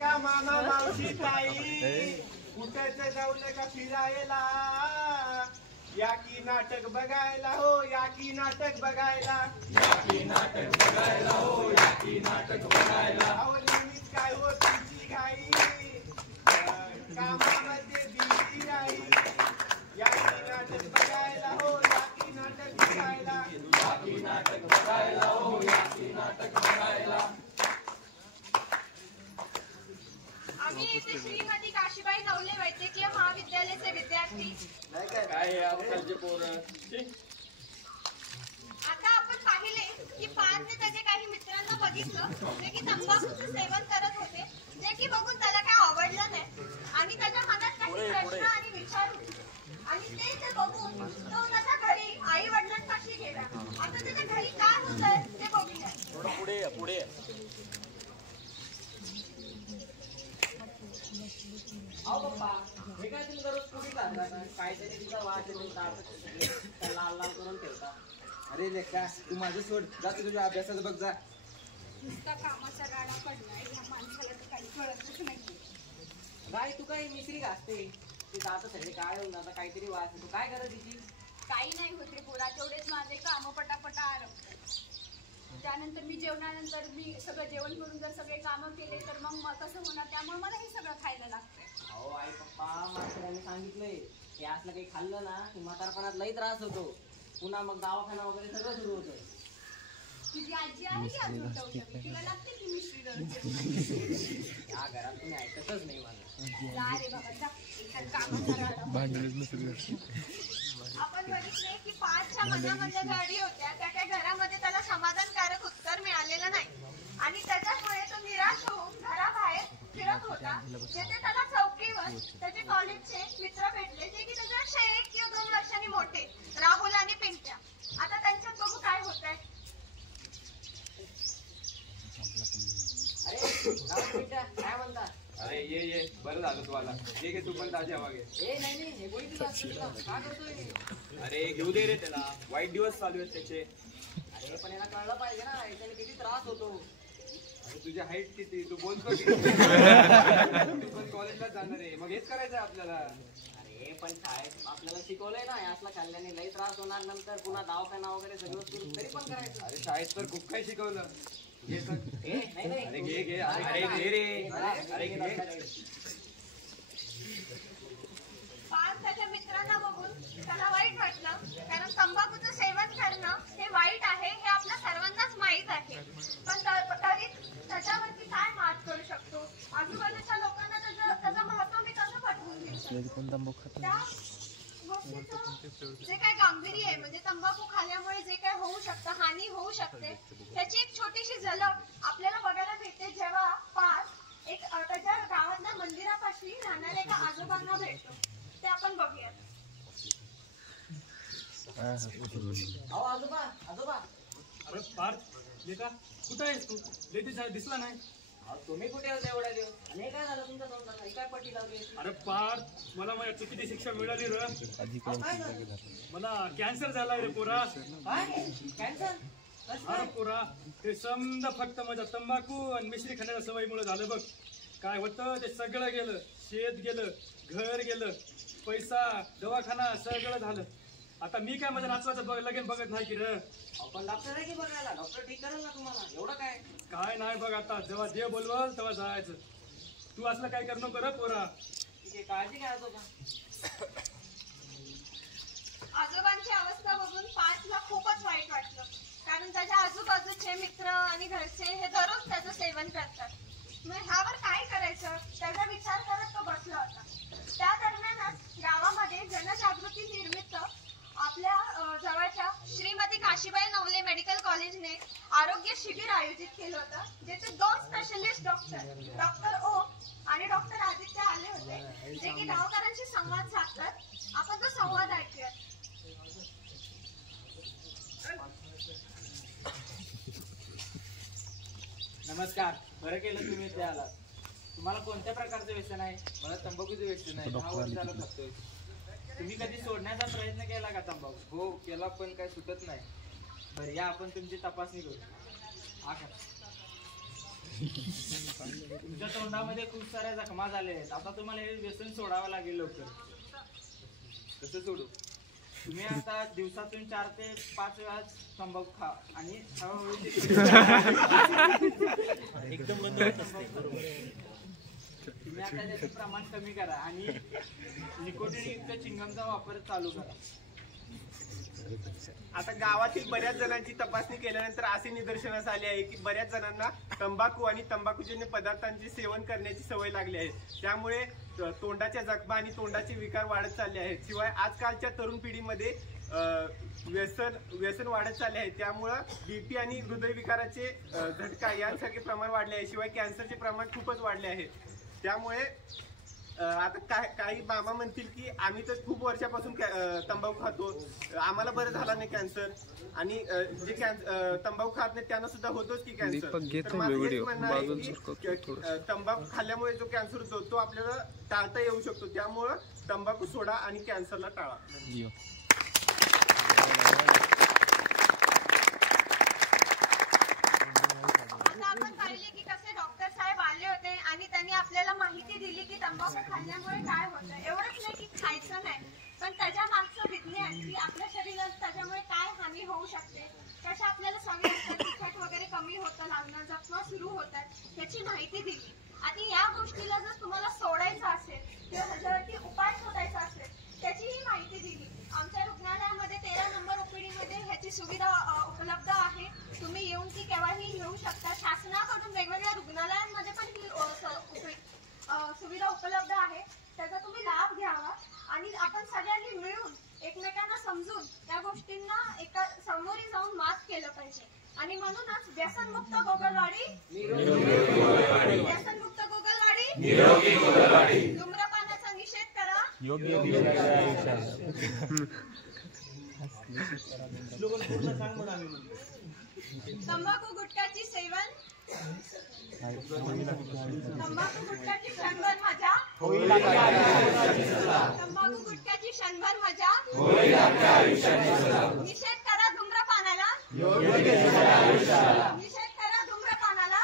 का मामा मावशी ताई कुठेच जाऊन का फिरायला या की नाटक बघायला हो या की नाटक बघायला हो या की नाटक बघायला अहो नेहमीच काय हो तुमची घाई कामामध्ये बिझी राही या की नाटक बघायला हो या की नाटक बघायला हो या की नाटक बघायला आम्ही इथे श्रीमती काशीबाई नवले वैद्यकीय महाविद्यालयाचे विद्यार्थी काय आजकालचे पोरं आता आपण पाहिले की पार्थने त्याचे काही मित्रांना बघितलं जे की तंबाखूचं सेवन करत होते जे की बघून त्याला काय आवडलं नाही आणि त्याच्या मनात काही प्रश्न आणि विचार होते आणि ते बघून तो त्याच्या घरी आई वडिलांपाशी गेला. आता त्याच्या घरी काय होतंय ते बघूया. थोडं पुढे अहो पप्पा हे काय तुम्ही दररोज कुठे करता काहीतरी तुझा वाद लाल लाल करून ठेवता. अरे लेका तू माझं सोड जा तू तुझ्या अभ्यासाचं बघ जा. नुसता कामाचा राडा पडलाय या माणसाला तर काही कळतच नाही. काय तू काही मिसरी घासते ते जात सगळे काय होऊन आता काहीतरी वाद येतो काय करत तिची. काही नाही होते पोरा तेवढेच माझे काम पटापटा आरंभ. त्यानंतर मी जेवणानंतर मी सगळं जेवण करून जर सगळे कामं केले तर मग कसं होणार त्यामुळे मला हे सगळं खायला लागतंय. अहो आई पप्पा मास्तरांनी सांगितलंय हे असलं काही खाल्लं ना की म्हातारपणात लई त्रास होतो पुन्हा मग दवाखाना वगैरे सगळं सुरू होतं. तुझी आजी आहे की अजून टवटवी तिला लागते की मिश्री या घरात तुम्ही ऐकतच नाही मला. जा रे बाबा जा एखाद कामाचा राडा. आपण बघितले की पाचच्या मनामध्ये गाडी होत्या त्या काही घरामध्ये त्याला समाधानकारक उत्तर मिळालेलं नाही आणि त्याच्यामुळे तो निराश होऊन घराबाहेर फिरत होता जेथे त्याला चौकीवर त्याचे कॉलेजचे मित्र भेटले जे की त्याच्यापेक्षा 1 किंवा 2 वर्षांनी मोठे राहुल आणि पिंट्या. आता त्यांच्यात बघू काय होत आहे. अरे काय म्हणता. अरे ये बरं झालं तुम्हाला ये घे तू पण ताज्या मागे. नाही हे गोळी तुला काय करतोय. अरे घेऊ दे रे त्याला वाईट दिवस चालू आहेत त्याचे. अरे पण याला कळलं पाहिजे ना याच्याने किती त्रास होतो. अरे तुझी हाईट किती तू बोलतो किती तू पण कॉलेजला जाणार आहे मग हेच करायचं आपल्याला. अरे पण शाळेत आपल्याला शिकवलंय ना असला खाल्ल्याने लई त्रास होणार नंतर पुन्हा दवाखाना वगैरे सगळं सुरू तरी पण करायचं. अरे शाळेत तर खूप काही शिकवलं घे सर. नाही अरे घे अरे घे रे अरे घे. पाच त्याच्या मित्रांना बघून त्याला वाईट वाटलं कारण तंबाखूचं सेवन करणं हे वाईट आहे हे आपल्या सर्वांनाच माहीत आहे पण तरी त्याच्यावरती काय मात करू शकतो. आजूबाजूच्या लोकांना त्याचं महत्व मी कसं पटवून देऊ शकतो. त्या गोष्टीचं जे काही गांभीर्य आहे म्हणजे तंबाखू खाल्ल्यामुळे जे काही होऊ शकतं हानी होऊ शकते त्याची एक छोटीशी झलक आपल्याला बघायला भेटते जेव्हा पाच एक त्याच्या गावातल्या मंदिरापाशी राहणाऱ्या एका आजोबांना भेटतो ते आपण बघूया. अहो आजोबा. अरे पार्थ लेका कुठं आहेस तू लेटी दिसला नाही. तुम्ही कुठे होते एवढ्या दिवस आणि काय झालं तुमच्या तोंडाला काय पट्टी लावली. अरे पार्थ मला माझ्या चुकीची शिक्षा मिळाली रे. मला कॅन्सर झाला रे पोरा. काय कॅन्सर. अरे पोरा ते समजा फक्त माझ्या तंबाखू आणि मिश्री खाण्याच्या सवयीमुळे झालं बघ. काय होतं ते सगळं गेलं शेत गेलं घर गेलं पैसा दवाखाना सगळं झालं. आता मी काय माझ्या नातवाचं लगेच बघत नाही की रे. आपण डॉक्टर आहे की बघायला डॉक्टर ठीक करेल ना तुम्हाला एवढं काय नाही बघ आता जेव्हा देव बोलवल तेव्हा जायचं. तू असलं काय करू नको रे पोरा. ठीक आहे काळजी घ्या आजोबा. आजोबांची अवस्था बघून पाचला खूपच वाईट वाटलं कारण त्याच्या आजूबाजूचे मित्र आणि घरचे हे दररोज त्याचं सेवन करतात. मग ह्यावर काय करायचं त्याचा विचार करत तो बसला होता. त्या दरम्यानच गावामध्ये जनजागृती निर्मित आपल्या जवळच्या श्रीमती काशीबाई नवले मेडिकल कॉलेजने आरोग्य शिबिर आयोजित केलं होतं जेथे 2 स्पेशलिस्ट डॉक्टर ओ आणि डॉक्टर आदित्य आले होते जे की गावकऱ्यांशी संवाद साधतात. आपण तो संवाद ऐकूया. नमस्कार. बरं केलं तुम्ही इथे आलात. तुम्हाला कोणत्या प्रकारचं व्यसन आहे. मला तंबाखूचं व्यसन आहे. 6 वर्ष झालं खातोय. तुम्ही कधी सोडण्याचा प्रयत्न केला का तंबाखू. हो केला पण काय सुटत नाही. बरं या आपण तुमची तपासणी करू. तुमच्या तोंडामध्ये खूप साऱ्या जखमा झाल्या आहेत. आता तुम्हाला हे व्यसन सोडावं लागेल लवकर. कसं सोडू? तुम्ही आता दिवसातून 4 ते 5 वेळा तंबाखू खा आणि हळूहळू ते एकदम बंद होत असते. तुम्ही आता त्याचं प्रमाण कमी करा आणि निकोटीन युक्त चिंगमचा वापर चालू करा. आता गावातील बऱ्याच जणांची तपासणी केल्यानंतर असे निदर्शनास आले आहे की बऱ्याच जणांना तंबाखू आणि तंबाखूजन्य पदार्थांचे सेवन करण्याची सवय लागली आहे. त्यामुळे तोंडाच्या जखमा आणि तोंडाचे विकार वाढत चालले आहेत. शिवाय आजकालच्या तरुण पिढीमध्ये व्यसन वाढत चालले आहे. त्यामुळं बीपी आणि हृदयविकाराचे झटका यांसारखे प्रमाण वाढले आहे. शिवाय कॅन्सरचे प्रमाण खूपच वाढले आहे. त्यामुळे आता काही मामा म्हणतील की आम्ही तर खूप वर्षापासून तंबाखू खातो, आम्हाला बरं झाला नाही कॅन्सर, आणि जे तंबाखू खात नाही त्यांना सुद्धा होतोच की कॅन्सर. तर माझं हेच म्हणणं आहे की तंबाखू खाल्ल्यामुळे जो कॅन्सर होतो तो आपल्याला टाळता येऊ शकतो. त्यामुळं तंबाखू सोडा आणि कॅन्सरला टाळा. आपण पाहिले की कसे डॉक्टर साहेब आले होते आणि त्यांनी आपल्याला माहिती दिली की तंबाखू खाल्ल्यामुळे काय होतं. एवढंच नाही की खायचं नाही, पण त्याच्या मागचं विज्ञान की आपल्या शरीरात त्याच्यामुळे काय हानी होऊ शकते, कशा आपल्याला सवयी असतात, तिखट वगैरे कमी होतं लागणं, जखमा सुरू होतात, याची माहिती दिली. आणि या गोष्टीला जर तुम्हाला सोडायचं असेल किंवा ह्याच्यावरती उपाय शोधायचा असेल त्याचीही माहिती दिली. आमच्या रुग्णालयामध्ये 13 नंबर ओपीडी मध्ये ह्याची सुविधा उपलब्ध आहे. तुम्ही येऊन ती केव्हाही घेऊ शकता. शासनाकडून वेगवेगळ्या रुग्णालयांमध्ये पण ही सुविधा उपलब्ध आहे. त्याचा तुम्ही लाभ घ्यावा आणि आपण सगळ्यांनी मिळून एकमेकांना समजून या गोष्टींना एका समोरी जाऊन मात केलं पाहिजे. आणि म्हणूनच व्यसनमुक्त गोगलवाडी, व्यसनमुक्त गोगलवाडी, धूम्रपानाचा निषेध करा, तंबाखू गुटख्याची सेवन, तंबाखू गुटख्याची क्षणभर मजा, तंबाखू गुटख्याची क्षणभर मजा, निषेध करा धूम्रपानाला, निषेध करा धूम्रपानाला.